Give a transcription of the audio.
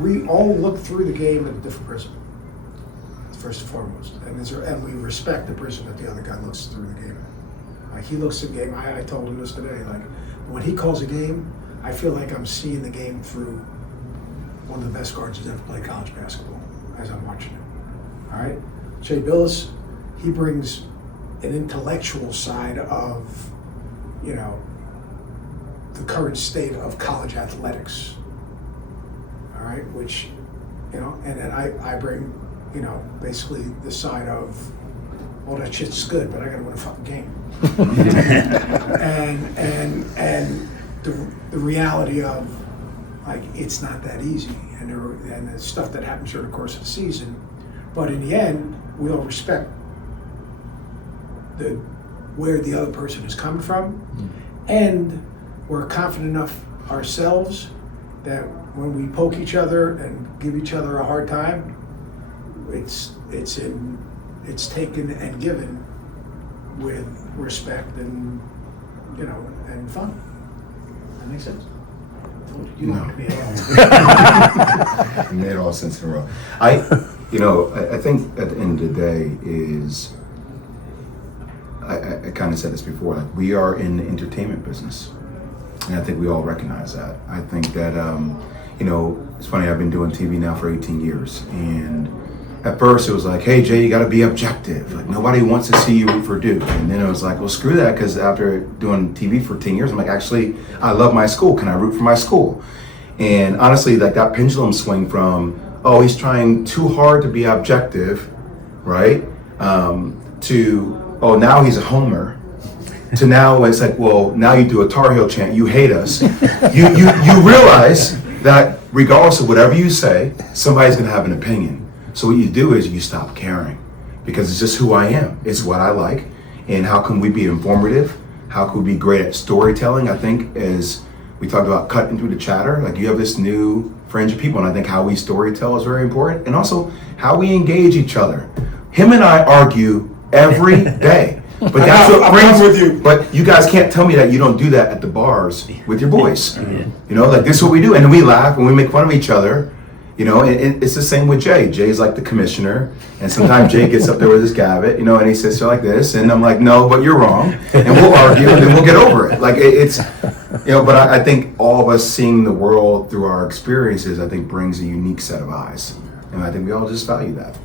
we all look through the game at a different prism, first and foremost, and we respect the prism that the other guy looks through the game. Like he looks at the game. I told him this today. Like when he calls a game, I feel like I'm seeing the game through one of the best guards who's ever played college basketball as I'm watching it. All right, Jay Billis, he brings an intellectual side of, you know, the current state of college athletics. All right, which, you know, and then I bring, you know, basically the side of, well, that shit's good, but I gotta win a fucking game. and the reality of, like, it's not that easy, and the stuff that happens during the course of the season. But in the end, we all respect where the other person is coming from, and we're confident enough ourselves that when we poke each other and give each other a hard time, it's taken and given with respect and, you know, and fun. That makes sense. You No. know me at all. It made all sense in a row. I think at the end of the day is, I kind of said this before, like, we are in the entertainment business. And I think we all recognize that. I think that, it's funny, I've been doing TV now for 18 years. And at first it was like, hey, Jay, you got to be objective. Like, nobody wants to see you root for Duke. And then it was like, well, screw that, because after doing TV for 10 years, I'm like, actually, I love my school. Can I root for my school? And honestly, like, that pendulum swing from, oh, he's trying too hard to be objective, right? To, oh, now he's a homer. To now it's like, well, now you do a Tar Heel chant, you hate us. You realize that regardless of whatever you say, somebody's gonna have an opinion. So what you do is you stop caring, because it's just who I am. It's what I like. And how can we be informative? How can we be great at storytelling? I think, as we talked about cutting through the chatter, like, you have this new fringe of people, and I think how we storytell is very important. And also how we engage each other. Him and I argue every day. But that's what brings with you. But you guys can't tell me that you don't do that at the bars with your boys. You know, like, this is what we do, and then we laugh and we make fun of each other. You know, and it's the same with Jay. Jay's like the commissioner, and sometimes Jay gets up there with his gablet, you know, and he says shit like this, and I'm like, no, but you're wrong, and we'll argue, and then we'll get over it. Like, it's, you know, but I think all of us seeing the world through our experiences, I think, brings a unique set of eyes, and I think we all just value that.